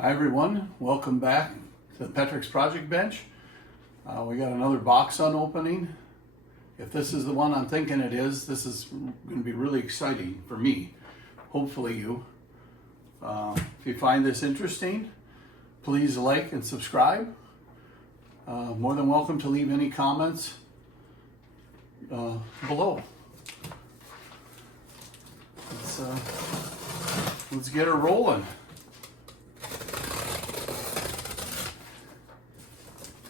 Hi everyone, welcome back to the Petrick's Project Bench. We got another box unopening. If this is the one I'm thinking it is, this is going to be really exciting for me. Hopefully you. If you find this interesting, please like and subscribe. More than welcome to leave any comments below. Let's get her rolling.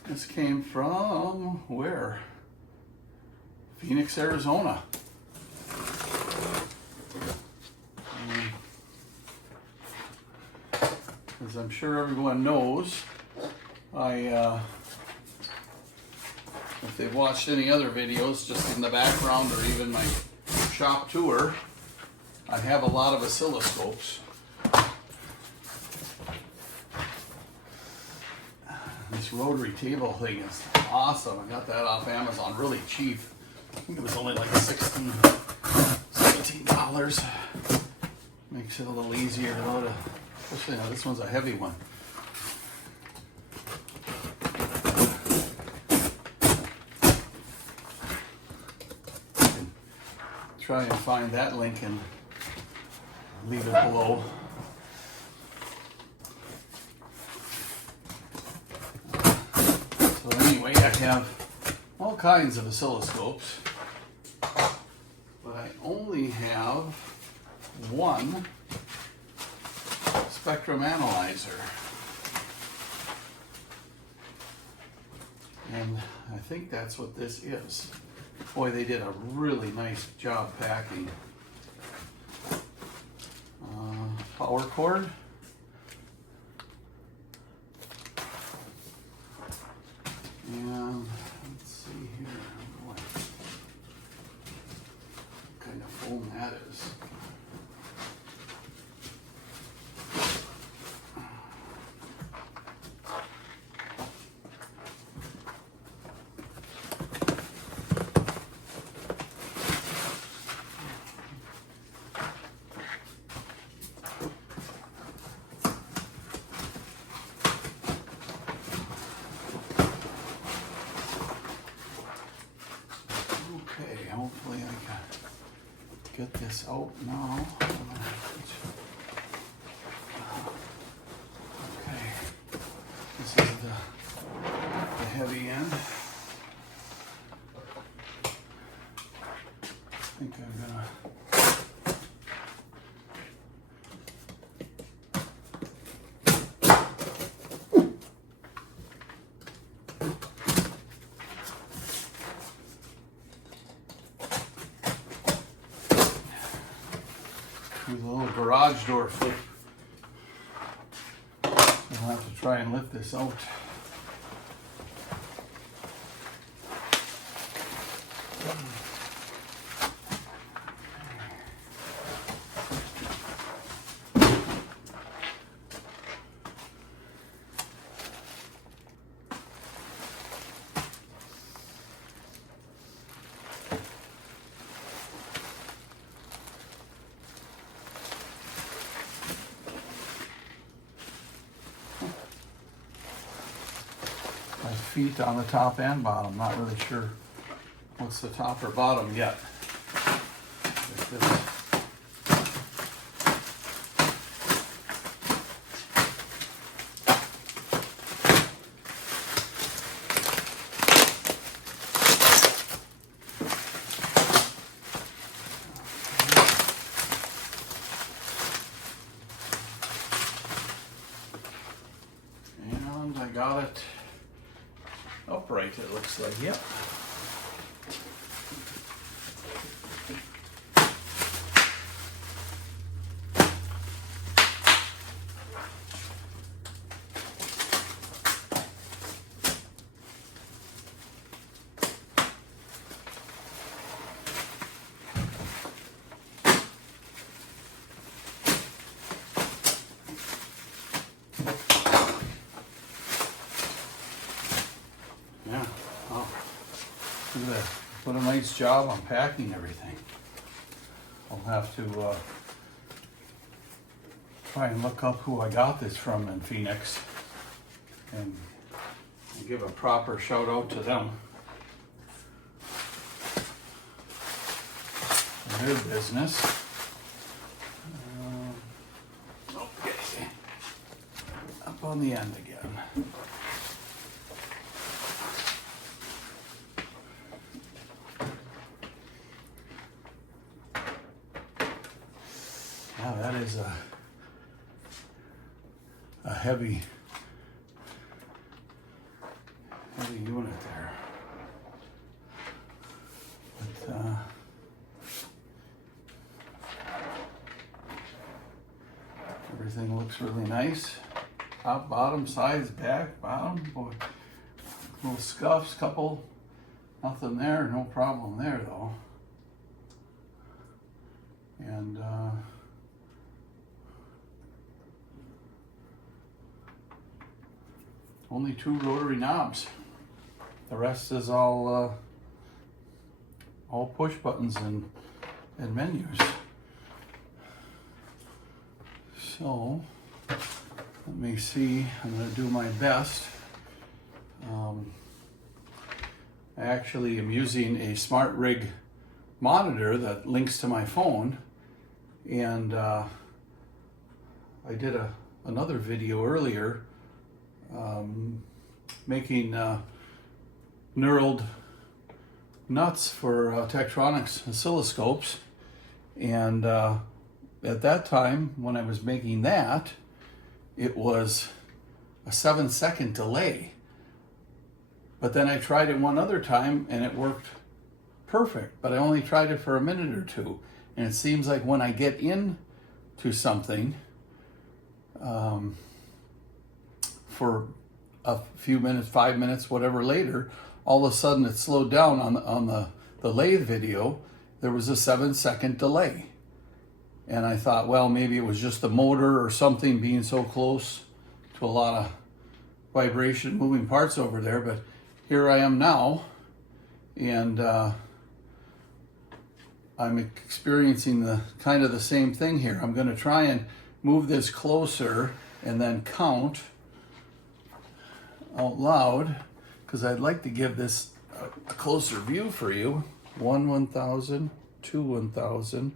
This came from where? Phoenix, Arizona. As I'm sure everyone knows, if they've watched any other videos just in the background or even my shop tour, I have a lot of oscilloscopes. This rotary table thing is awesome. I got that off Amazon really cheap. I think it was only like $16, $17. Makes it a little easier to load, especially now this one's a heavy one. You can try and find that link and leave it below. So anyway, I have all kinds of oscilloscopes, but I only have one spectrum analyzer. And I think that's what this is. Boy, they did a really nice job packing. Power cord. And let's see here, what kind of foam that is. Okay, hopefully I can get this out now. Okay, this is the heavy end. I think I'm gonna use a little garage door flip. I'll have to try and lift this out. My feet on the top and bottom. Not really sure what's the top or bottom yet. And I got it upright, it looks like. Yep. Yeah. Oh. Look at that. What a nice job on packing everything. I'll have to try and look up who I got this from in Phoenix and give a proper shout out to them for their business. Okay, up on the end again. Now that is a heavy unit there. But everything looks really nice. Top, bottom, sides, back, bottom. Boy, little scuffs, couple. Nothing there, no problem there though. And only 2 rotary knobs. The rest is all push buttons and menus. So let me see. I'm going to do my best. I actually am using a SmallRig monitor that links to my phone, and I did another video earlier making knurled nuts for Tektronix oscilloscopes, and at that time when I was making that, it was a 7-second delay. But then I tried it one other time and it worked perfect, but I only tried it for a minute or two. And it seems like when I get into something for a few minutes, 5 minutes, whatever later, all of a sudden it slowed down on the lathe video. There was a 7-second delay. And I thought, well, maybe it was just the motor or something being so close to a lot of vibration, moving parts over there. But here I am now, and I'm experiencing the kind of the same thing here. I'm going to try and move this closer and then count out loud, because I'd like to give this a closer view for you. 1 1000, 2 1000,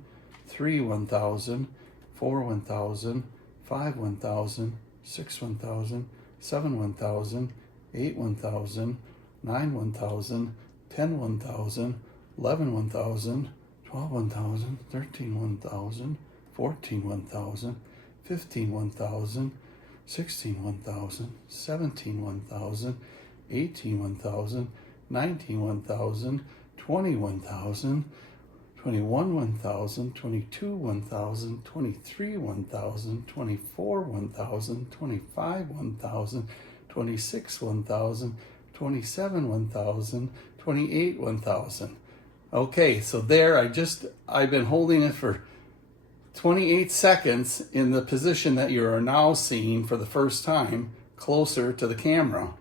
3 1000, 4 1000, 5 1000, 6 1000, 7 1000, 8 1000, 9 1000, 10 1000, 11 1000, 12 1000, 13 1000, 14 1000, 15 1000, 16 1000, 17 1000, 18 1000, 19 1000, 20 1000, 21 1000, 22 1000, 23 1000, 24 1000, 25 1000, 26 1000, 27 1000, 28 1000. Okay, so there I've been holding it for 28 seconds in the position that you are now seeing for the first time, closer to the camera.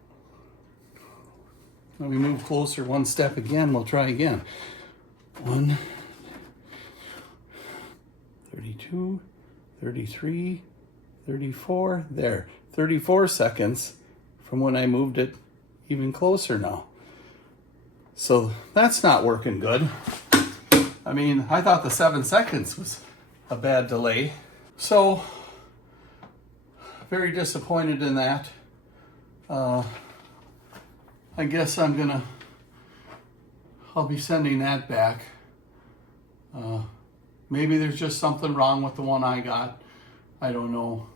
Let me move closer one step again. We'll try again. 1, 32, 33, 34, there. 34 seconds from when I moved it even closer now. So that's not working good. I mean, I thought the 7 seconds was a bad delay. So, very disappointed in that. I guess I'll be sending that back. Maybe there's just something wrong with the one I got. I don't know.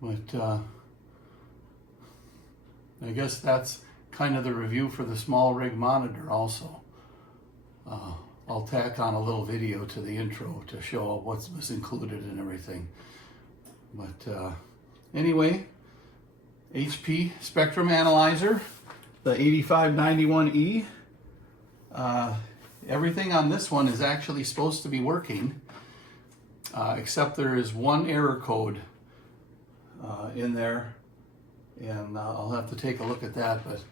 But I guess that's kind of the review for the SmallRig monitor also. I'll tack on a little video to the intro to show what was included and everything. But anyway, HP Spectrum Analyzer, the 8591E. Everything on this one is actually supposed to be working, except there is one error code in there, and I'll have to take a look at that, but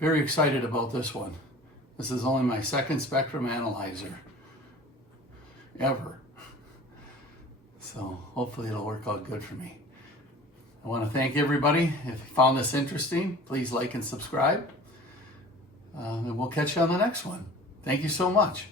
very excited about this one. This is only my second Spectrum Analyzer ever. So hopefully it'll work out good for me. I want to thank everybody. If you found this interesting, please like and subscribe. And we'll catch you on the next one. Thank you so much.